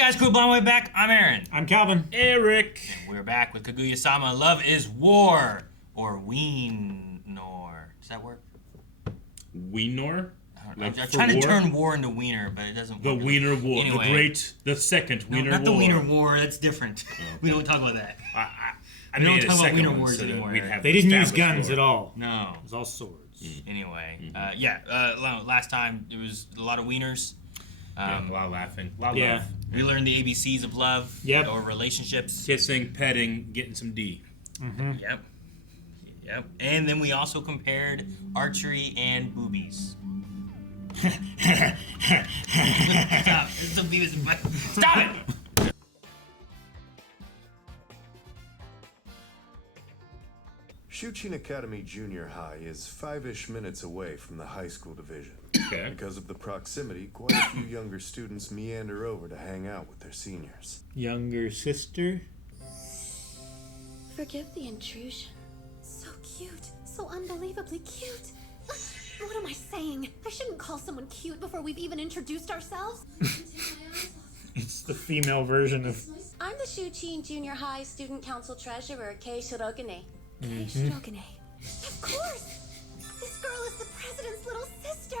guys, cool blonde way back. I'm Aaron. I'm Calvin. Eric. And we're back with Kaguya-sama. Love is War, or Weenor. Does that work? Weenor? I'm trying to turn war into wiener, but it doesn't work. The Wiener War. Anyway. The second Wiener War. Not the Wiener War. That's different. We don't talk about that. We don't talk about Wiener Wars anymore. They didn't use guns at all. No. It was all swords. Anyway, last time it was a lot of wieners. A lot of laughing. A lot of love. We learned the ABCs of love or relationships. Kissing, petting, getting some D. Mm-hmm. Yep. And then we also compared archery and boobies. Stop. It's so Beavis and Butt. Stop it! Shuchin Academy Junior High is 5-ish minutes away from the high school division. Okay. Because of the proximity, quite a few younger students meander over to hang out with their seniors. Younger sister? Forgive the intrusion. So cute. So unbelievably cute. What am I saying? I shouldn't call someone cute before we've even introduced ourselves. It's the female version of... I'm the Shuchin Junior High Student Council Treasurer, Kei Shirogane. Kei Shirogane. Of course! This girl is the president's little sister.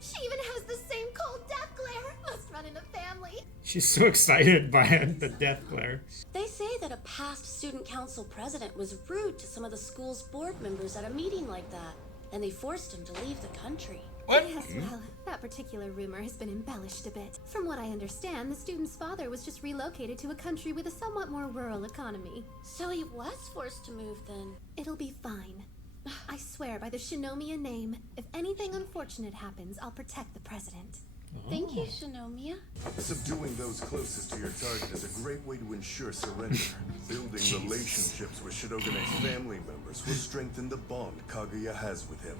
She even has the same cold death glare. Must run in a family. She's so excited by the death glare. They say that a past student council president was rude to some of the school's board members at a meeting like that, and they forced him to leave the country. What? Yes, well, that particular rumor has been embellished a bit. From what I understand, the student's father was just relocated to a country with a somewhat more rural economy. So he was forced to move then. It'll be fine. I swear by the Shinomiya Name, if anything unfortunate happens, I'll protect the president. Thank you, Shinomiya. Subduing those closest to your target is a great way to ensure surrender. Building relationships with Shirogane's family members will strengthen the bond Kaguya has with him.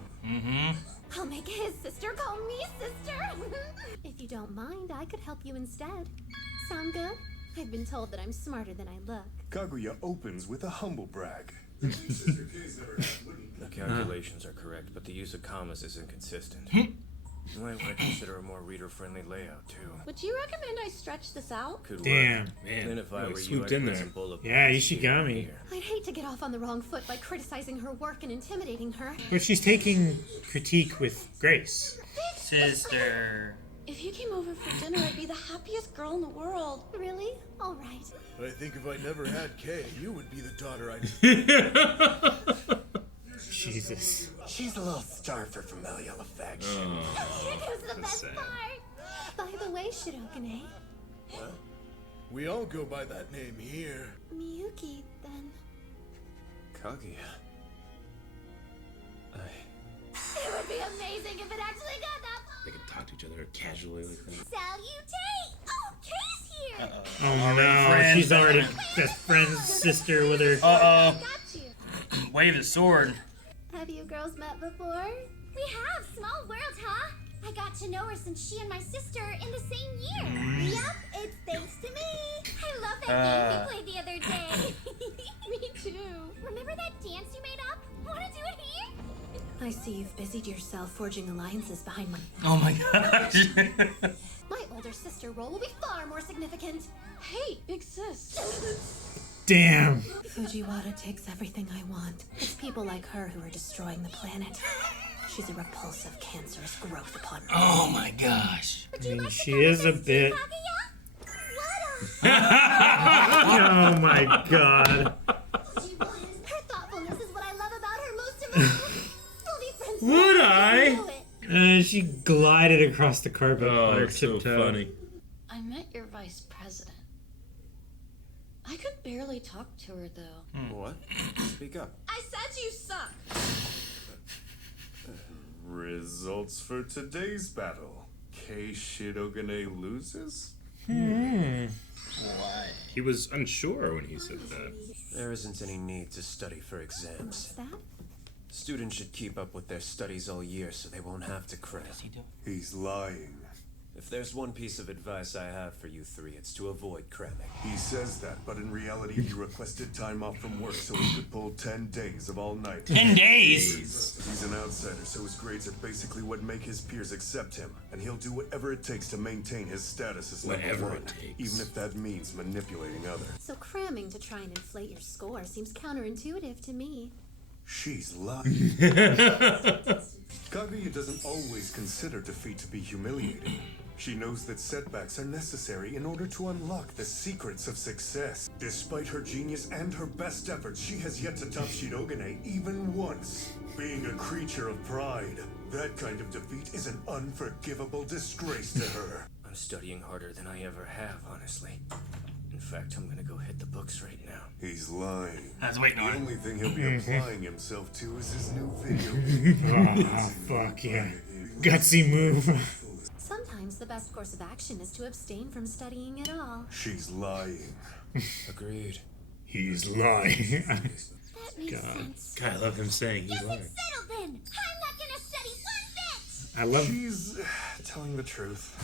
I'll make his sister call me sister. If you don't mind, I could help you instead. Sound good? I've been told that I'm smarter than I look. Kaguya opens with a humble brag. The calculations are correct, but the use of commas is inconsistent. You might want to consider a more reader-friendly layout, too. Would you recommend I stretch this out? Could Damn. work. Man, And if I really were you, swooped I'd in put there. some bullet Yeah, points here and Ishigami. here. I'd hate to get off on the wrong foot by criticizing her work and intimidating her. But she's taking critique with grace. Sister. If you came over for dinner, I'd be the happiest girl in the world. Really? All right. I think if I never had Kay, you would be the daughter I'd... Jesus. She's a little starved for familial affection. Here goes the best sad. part. By the way, Shirogane, We all go by that name here. Miyuki, then. Kaguya. It would be amazing if it actually got that far. They can talk to each other casually like that. Salutate! Oh, Kay's here! Oh no, friend. she's already best friend's sister with her. Uh-oh. Got you. Wave the sword. Have you girls met before? We have. Small world, huh? I got to know her since she and my sister in the same year. Yup, it's thanks to me. I love that game we played the other day. Me too. Remember that dance you made up? Want to do it here? I see you've busied yourself forging alliances behind my... Oh my gosh. My older sister role will be far more significant. Hey, big sis. Damn. Fujiwara takes everything I want. It's people like her who are destroying the planet. She's a repulsive, cancerous growth upon her. Oh my gosh. I mean, she is a bit... Kaguya? Oh my god. Her thoughtfulness is what I love about her most of all. We'll be friends Would forever, I? you know it. She glided across the carpet Oh, on her it's so tiptoe. funny. I met your vice president. I could barely talk to her, though. What? Speak up. I said you suck! Results for today's battle. Kei Shirogane loses? He was unsure when he said that. There isn't any need to study for exams. What's that? Students should keep up with their studies all year so they won't have to cram. He's lying. If there's one piece of advice I have for you three, it's to avoid cramming. He says that, but in reality, he requested time off from work so he could pull 10 days of all night. 10 days? He's an outsider, so his grades are basically what make his peers accept him, and he'll do whatever it takes to maintain his status as number Whatever one, it takes. even if that means manipulating others. So cramming to try and inflate your score seems counterintuitive to me. She's lying. Kaguya doesn't always consider defeat to be humiliating. She knows that setbacks are necessary in order to unlock the secrets of success. Despite her genius and her best efforts, she has yet to top Shirogane even once. Being a creature of pride, that kind of defeat is an unforgivable disgrace to her. I'm studying harder than I ever have, honestly. In fact, I'm gonna go hit the books right now. He's lying. I was waiting The on it. only thing he'll be applying himself to is his new video. Oh, fuck yeah. Gutsy move. Sometimes the best course of action is to abstain from studying at all. She's lying. Agreed. He's lying. That makes God. sense. God, I love him saying he's Yes, lying. it's settled then. I'm not gonna study one bit. I love. She's telling the truth.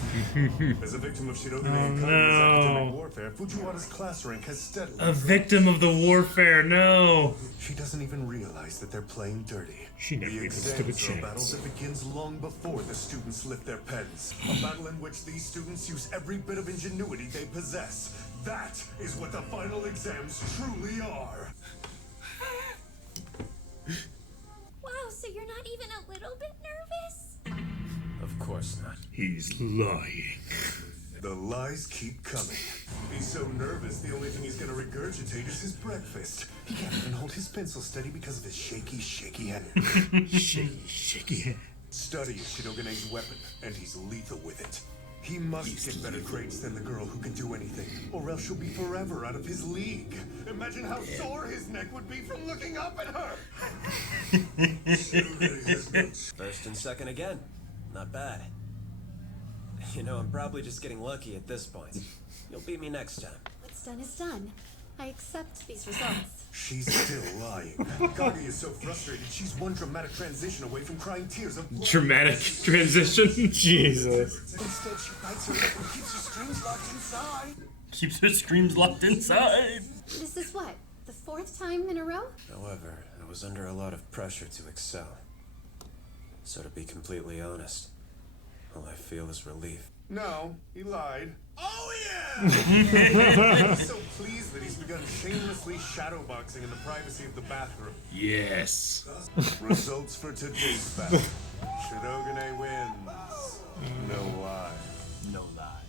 As a victim of Shirogane Can't Lose no. academic warfare, Fujiwara's class rank has steadily A victim of the warfare, no. She doesn't even realize that they're playing dirty. She never The even stood a exams are a battle chance. that begins long before the students lift their pens. A battle in which these students use every bit of ingenuity they possess. That is what the final exams truly are. Wow, so you're not even a little bit nervous? Of course not. He's lying. The lies keep coming. He's so nervous, the only thing he's gonna regurgitate is his breakfast. He can't even hold his pencil steady because of his shaky hand. Shaky hand. Study is Shirogane's weapon, and he's lethal with it. He must get better grades than the girl who can do anything, or else she'll be forever out of his league. Imagine how sore his neck would be from looking up at her! First and second again. Not bad. You know, I'm probably just getting lucky at this point. You'll beat me next time. What's done is done. I accept these results. She's still lying. Kaguya is so frustrated, she's one dramatic transition away from crying tears of blood. Dramatic transition. Jesus. Instead, she bites her lip and keeps her screams locked inside. Keeps her screams locked inside. This is what? The fourth time in a row? However, I was under a lot of pressure to excel. So to be completely honest, all I feel is relief. No, he lied. Oh yeah! He's so pleased that he's begun shamelessly shadowboxing in the privacy of the bathroom. Yes. Results for today's battle. Shirogane wins. No lie. No lie.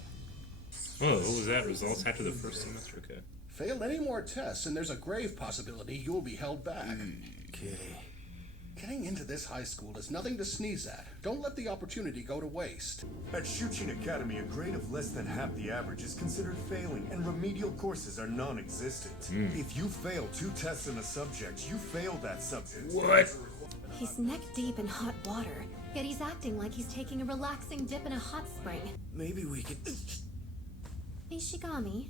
Oh, what was that? Results after the first semester? Okay. Fail any more tests, and there's a grave possibility you'll be held back. Okay. Getting into this high school is nothing to sneeze at. Don't let the opportunity go to waste. At Shuchin Academy, a grade of less than half the average is considered failing, and remedial courses are non-existent. If you fail 2 tests in a subject, you fail that subject. What? He's neck deep in hot water, yet he's acting like he's taking a relaxing dip in a hot spring. Maybe we could. Ishigami,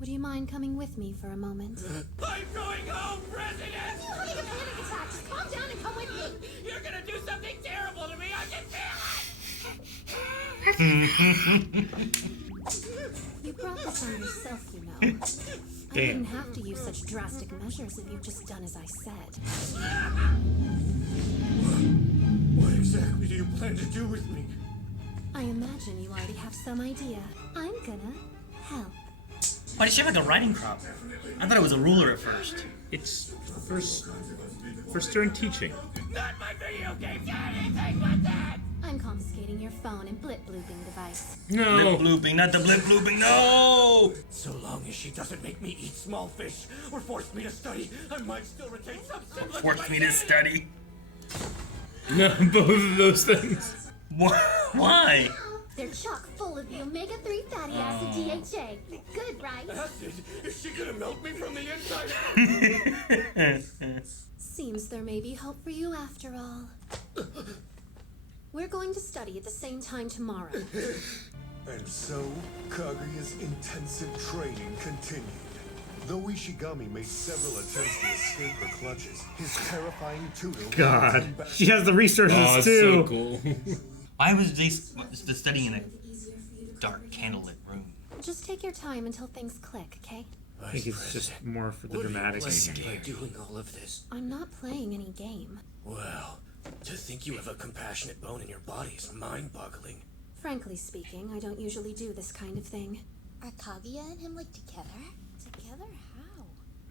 would you mind coming with me for a moment? I'm going home, President! You're having a panic attack! Just calm down and come with me! You're gonna do something terrible to me! I can feel it! You brought this on yourself, you know. I didn't have to use such drastic measures if you'd just done as I said. What exactly do you plan to do with me? I imagine you already have some idea. I'm gonna help. Why does she have like a riding crop? I thought it was a ruler at first. It's first during teaching. Not my video games, anything but that! I'm confiscating your phone and blip-blooping device. No. Blip blooping, not the blip blooping, no! So long as she doesn't make me eat small fish or force me to study, I might still retain some semblance Force of me my to study. No, both of those things. Why? They're chock full of the omega-3 fatty acid DHA. Good, right? acid. Is she gonna melt me from the inside? Seems there may be hope for you after all. We're going to study at the same time tomorrow. And so, Kaguya's intensive training continued. Though Ishigami made several attempts to escape her clutches, his terrifying tutor held him God. back. She has the resources Oh, it's too. so cool. Why was they studying in dark candlelit room. Just take your time until things click, okay? I think it's just more for the What are you dramatics. playing by doing all of this? I'm not playing any game. Well, to think you have a compassionate bone in your body is mind-boggling. Frankly speaking, I don't usually do this kind of thing. Are Kaguya and him like together? Together? How?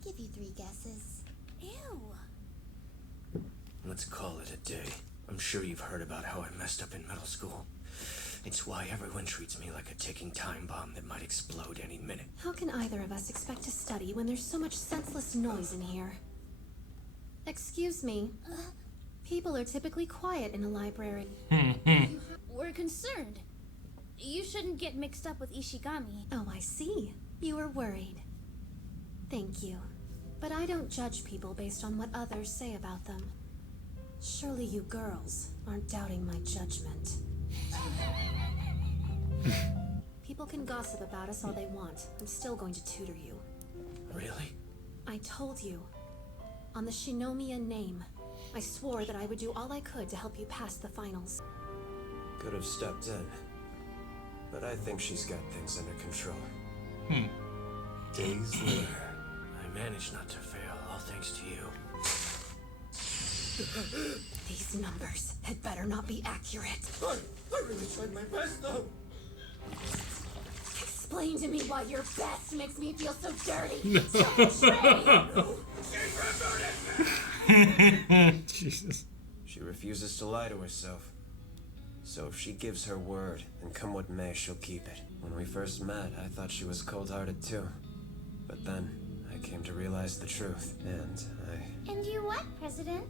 Give you 3 guesses. Ew. Let's call it a day. I'm sure you've heard about how I messed up in middle school. It's why everyone treats me like a ticking time bomb that might explode any minute. How can either of us expect to study when there's so much senseless noise in here? Excuse me. People are typically quiet in a library. We're concerned. You shouldn't get mixed up with Ishigami. Oh, I see. You were worried. Thank you. But I don't judge people based on what others say about them. Surely you girls aren't doubting my judgment. People can gossip about us all they want. I'm still going to tutor you. Really? I told you. On the Shinomiya Name, I swore that I would do all I could to help you pass the finals. Could have stepped in. But I think she's got things under control. Days later. I managed not to fail, all thanks to you. These numbers had better not be accurate. I really tried my best, though. Explain to me why your best makes me feel so dirty. So betrayed. Jesus. She refuses to lie to herself. So if she gives her word, and come what may, she'll keep it. When we first met, I thought she was cold-hearted too. But then, I came to realize the truth, and And you what, President?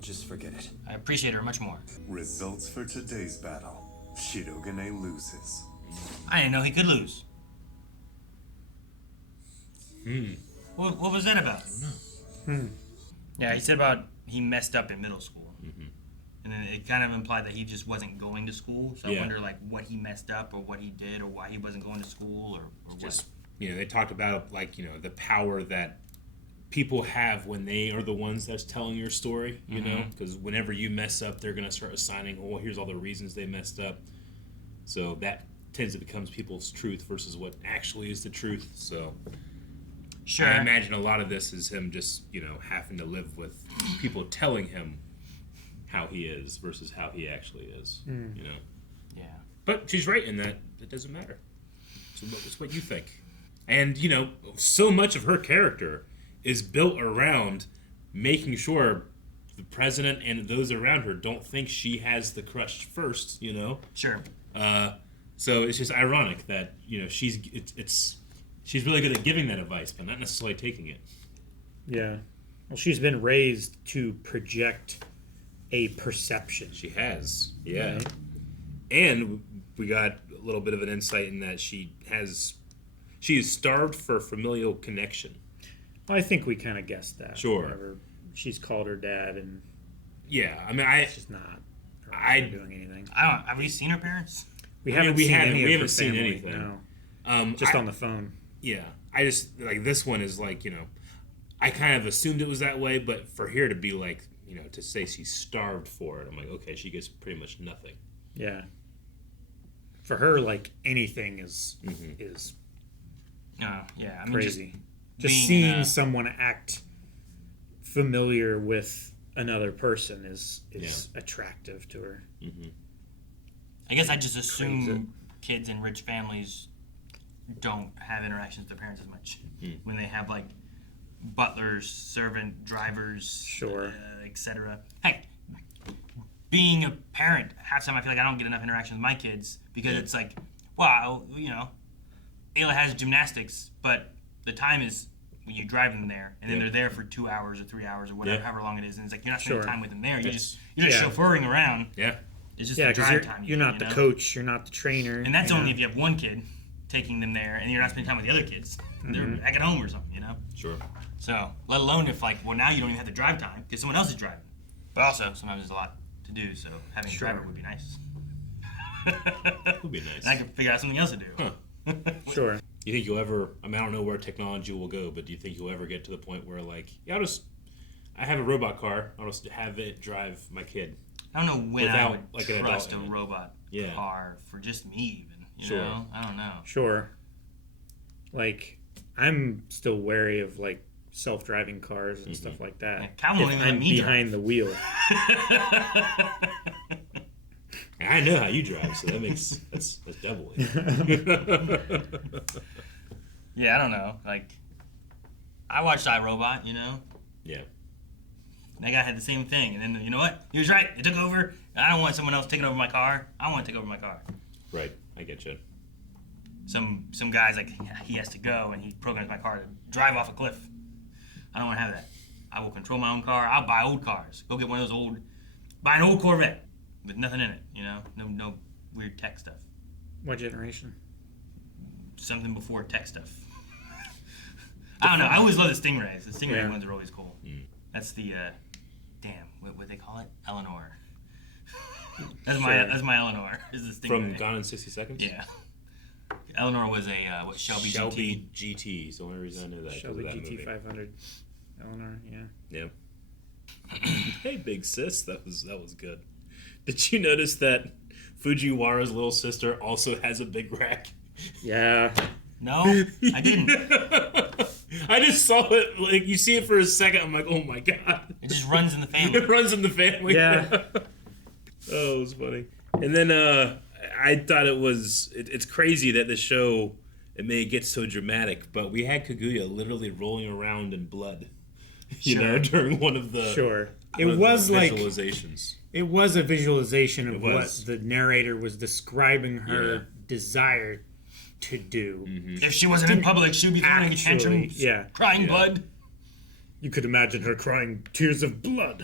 just forget it. I appreciate her much more. Results for today's battle. Shirogane loses. I didn't know he could lose. What was that about? Yeah, he said about he messed up in middle school. And then it kind of implied that he just wasn't going to school. So I wonder, like, what he messed up or what he did or why he wasn't going to school or Just, they talked about, like, the power that people have when they are the ones that's telling your story, you know? Because whenever you mess up, they're going to start assigning, well, here's all the reasons they messed up. So that tends to become people's truth versus what actually is the truth. So Sure. I imagine a lot of this is him just, having to live with people telling him how he is versus how he actually is, Yeah. But she's right in that it doesn't matter. So it's what you think. And, so much of her character is built around making sure the president and those around her don't think she has the crush first, Sure. So it's just ironic that, she's really good at giving that advice, but not necessarily taking it. Yeah. Well, she's been raised to project a perception. She has, yeah. Right. And we got a little bit of an insight in that she is starved for familial connection. Well, I think we kind of guessed that. Sure. Whenever she's called her dad, and Yeah, I mean, she's not doing anything. Have we seen her parents? We I mean, haven't we seen haven't- any we of haven't her seen family, anything. No. Just on the phone. Yeah, I just, like, this one is like, I kind of assumed it was that way, but for here to be like, to say she's starved for it, I'm like, okay, she gets pretty much nothing. Yeah. For her, like, anything is Oh, yeah. I mean, crazy. Just being, seeing someone act familiar with another person is attractive to her. I guess I just assume kids in rich families don't have interactions with their parents as much. When they have, like, butlers, servant, drivers, Sure. etc. Heck, being a parent, half the time I feel like I don't get enough interaction with my kids because it's like, wow, Ayla has gymnastics, but the time is when you drive them there, and then they're there for 2 hours or 3 hours or whatever, however long it is, and it's like you're not spending Sure. time with them there. You're just chauffeuring around. Yeah. It's just Yeah, the because drive time. you're not the coach, you're not the trainer. And that's only if you have one kid taking them there, and you're not spending time with the other kids. They're back at home or something, Sure. So, let alone if, like, well, now you don't even have the drive time because someone else is driving. But also, sometimes there's a lot to do, so having a driver would be nice. Would be nice. And I could figure out something else to do. Huh. Sure. You think you'll ever, I mean, I don't know where technology will go, but do you think you'll ever get to the point where, like, I have a robot car, I'll just have it drive my kid? I don't know when I Without, would like, an trust a adult in it. robot. car for just me, even. You Sure. know? I don't know. Sure. Like, I'm still wary of, like, self-driving cars and stuff like that. Yeah, Calvin won't if even let I'm me behind drive. the wheel. I know how you drive, so that's doubling. Yeah, I don't know. Like, I watched iRobot, you know? Yeah. And that guy had the same thing. And then, you know what? He was right. It took over. I don't want someone else taking over my car. I want to take over my car. Right. I get you. Some guy's like, he has to go, and he programs my car to drive off a cliff. I don't want to have that. I will control my own car. I'll buy old cars. Go get one of those buy an old Corvette with nothing in it, you know? No weird tech stuff. What generation? Something before tech stuff. I don't know. I always love the Stingrays. The Stingray ones are always cool. That's the, what they call it? Eleanor. That's my Eleanor. Is the Stingray. From Gone in 60 Seconds? Yeah. Eleanor was a, Shelby GT. Shelby GT. It's the only reason I know that. Shelby that GT movie. 500. Eleanor, yeah. Yeah. Hey, big sis. That was good. Did you notice that Fujiwara's little sister also has a big rack? Yeah. No, I didn't. I just saw it. Like, you see it for a second. I'm like, oh my god. It just runs in the family. It runs in the family. Yeah. Oh, it was funny. And then I thought it's crazy that the show, it may get so dramatic, but we had Kaguya literally rolling around in blood. You know, during one of the It was like visualizations. It was a visualization of It what was. the narrator was describing her desire to do. If she wasn't in public, she would be throwing a tantrum, crying blood. You could imagine her crying tears of blood.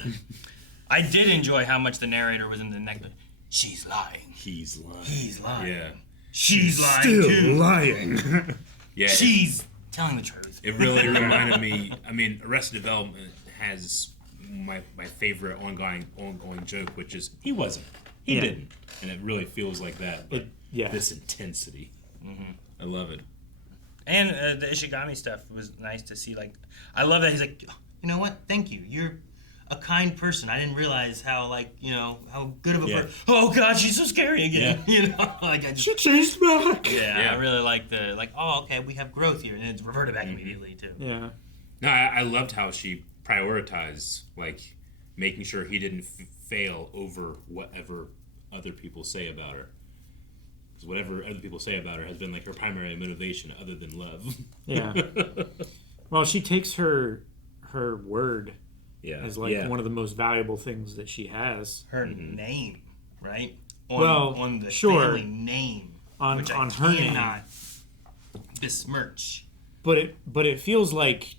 I did enjoy how much the narrator was in the neck. She's lying. He's lying. He's lying. Yeah. She's lying Still too. lying. Yeah. She's telling the truth. It really reminded me. I mean, Arrested Development has my favorite ongoing joke, which is he wasn't, he didn't, and it really feels like that. But this intensity, I love it. And the Ishigami stuff was nice to see. Like, I love that he's like, you know what? Thank you. You're a kind person. I didn't realize how, like, you know, how good of a person. Oh God, she's so scary again. You know, like she changed back. Yeah, I really like the oh, okay, we have growth here, and it's reverted back immediately too. Yeah. No, I loved how she prioritized, like, making sure he didn't fail over whatever other people say about her. Because whatever other people say about her has been, like, her primary motivation other than love. Yeah. Well, she takes her word as, like, one of the most valuable things that she has. Her name, right? On the sure. family name, on I her name. cannot besmirch. But it feels like,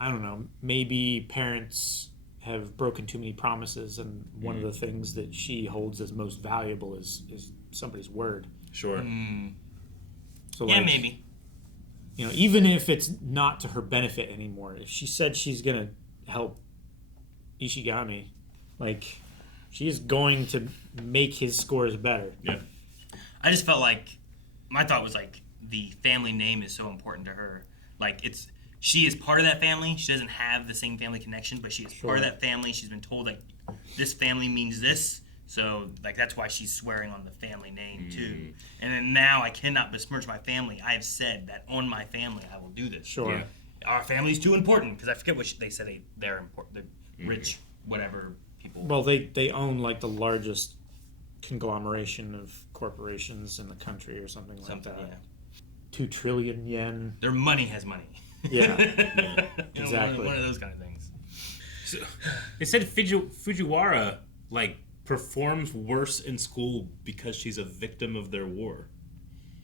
I don't know, maybe parents have broken too many promises, and one of the things that she holds as most valuable is somebody's word. Sure. So yeah, like, maybe. You know, even if it's not to her benefit anymore, if she said she's gonna help Ishigami, like, she is going to make his scores better. Yeah. I just felt like my thought was like the family name is so important to her. Like, she is part of that family. She doesn't have the same family connection, but she is part of that family. She's been told, like, this family means this. So, like, that's why she's swearing on the family name, too. And then now I cannot besmirch my family. I have said that on my family I will do this. Sure. Yeah. Our family's too important, because I forget what they said they're important. They're rich, whatever people. Well, they own, like, the largest conglomeration of corporations in the country or something like that. Yeah. 2 trillion yen. Their money has money. Yeah. Exactly. One of those kind of things. So, they said Fujiwara, like, performs worse in school because she's a victim of their war.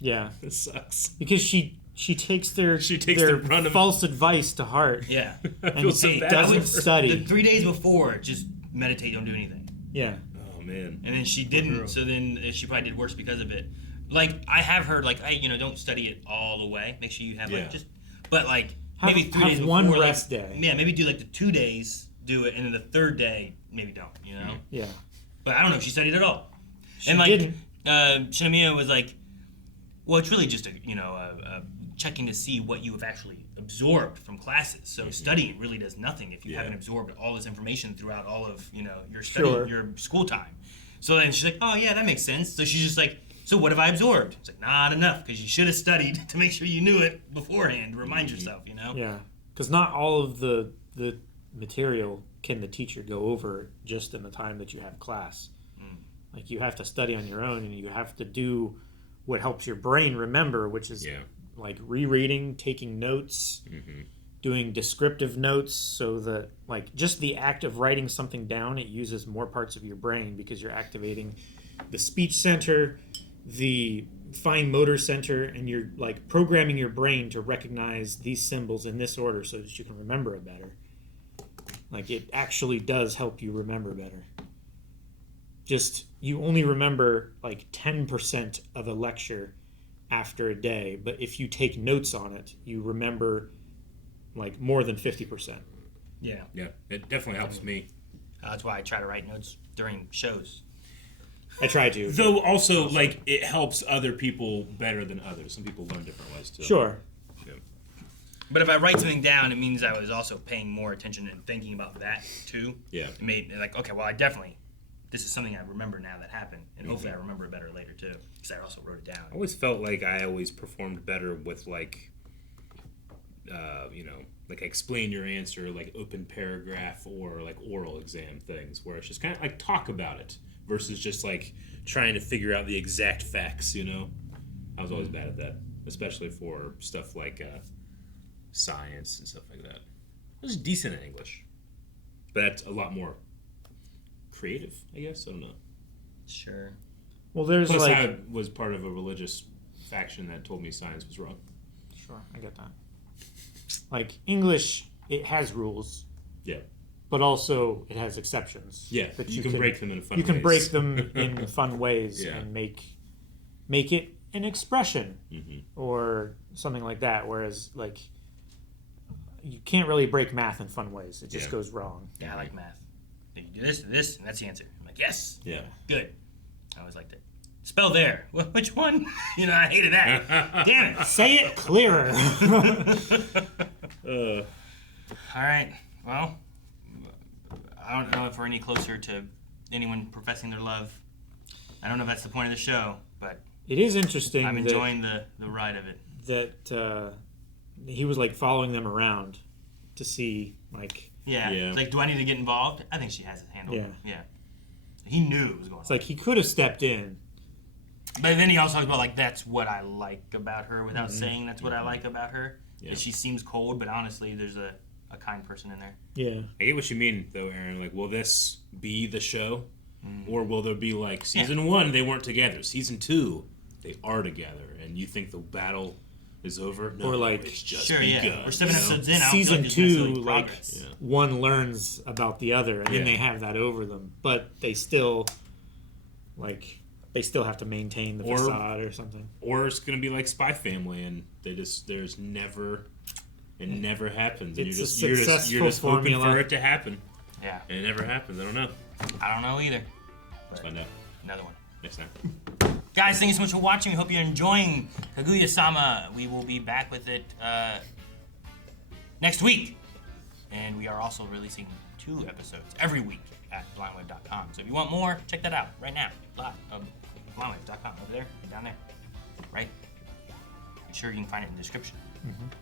Yeah. This sucks. Because she takes their the false advice to heart. Yeah. And so bad doesn't for her. study. The 3 days before, just meditate, don't do anything. Yeah. Oh, man. And then she didn't, so then she probably did worse because of it. Like, I have heard, like, don't study it all the way. Make sure you have, like, just, but, like, maybe 3 days before. One like, rest day. Yeah, maybe do, like, the 2 days, do it, and then the 3rd day, maybe don't, you know? Yeah. But I don't know if she studied at all. She and, like, didn't. Shinomiya was like, well, it's really just a checking to see what you have actually absorbed from classes. So studying really does nothing if you haven't absorbed all this information throughout all of, your study, your school time. So then she's like, oh yeah, that makes sense. So she's just like, so what have I absorbed? It's like, not enough, because you should have studied to make sure you knew it beforehand, to remind yourself, you know? Yeah, because not all of the material can the teacher go over just in the time that you have class. Like, you have to study on your own, and you have to do what helps your brain remember, which is like rereading, taking notes, doing descriptive notes, so that, like, just the act of writing something down, it uses more parts of your brain because you're activating the speech center, the fine motor center, and you're, like, programming your brain to recognize these symbols in this order so that you can remember it better. Like, it actually does help you remember better. Just, you only remember like 10% of a lecture after a day, but if you take notes on it, you remember like more than 50%. Yeah. Yeah, it definitely helps me. That's why I try to write notes during shows. I try to. Though also, like, it helps other people better than others. Some people learn different ways too. Sure. Yeah. But if I write something down, it means I was also paying more attention and thinking about that too. Yeah. It made like, okay, well, this is something I remember now that happened, and hopefully I remember it better later too, because I also wrote it down. I always felt like I always performed better with like, like explain your answer, like open paragraph or like oral exam things, where it's just kind of like talk about it versus just like trying to figure out the exact facts. You know, I was always bad at that, especially for stuff like science and stuff like that. I was decent at English, but that's a lot more creative, I guess. I don't know. Sure. Well, there's Plus, like... I was part of a religious faction that told me science was wrong. Sure, I get that. Like, English, it has rules. Yeah. But also, it has exceptions. Yeah, that you can break them in fun ways. You can break them in fun ways Yeah. and make it an expression or something like that. Whereas, like, you can't really break math in fun ways. It just goes wrong. Yeah, I like math. You do this, and that's the answer. I'm like, yes. Yeah. Good. I always liked it. Spell there. Well, which one? You know, I hated that. Damn it. Say it clearer. All right. Well, I don't know if we're any closer to anyone professing their love. I don't know if that's the point of the show, but it is interesting. I'm enjoying the ride of it. That he was like following them around to see like. Yeah. Like, do I need to get involved? I think she has it handled. Yeah. He knew it was going on. It's like he could have stepped in. But then he also talks about, like, that's what I like about her without saying that's what I like about her. Yeah. That she seems cold, but honestly, there's a kind person in there. Yeah. I get what you mean, though, Aaron. Like, will this be the show? Or will there be, like, season 1, they weren't together. Season 2, they are together. And you think the battle is over? No, or, like, it's just begun. We're 7 episodes in. Season 2, like, progress. one learns about the other, and then they have that over them. But they still, like... They still have to maintain the facade or something. Or it's going to be like Spy Family, and it never happens. And you're just hoping for it to happen. Yeah. And it never happens. I don't know. I don't know either. Let's find out. Another one. Next time. Guys, thank you so much for watching. We hope you're enjoying Kaguya-sama. We will be back with it next week. And we are also releasing 2 episodes every week at blindwave.com. So if you want more, check that out right now. Blindwave.com, over there, down there, right? I'm sure you can find it in the description.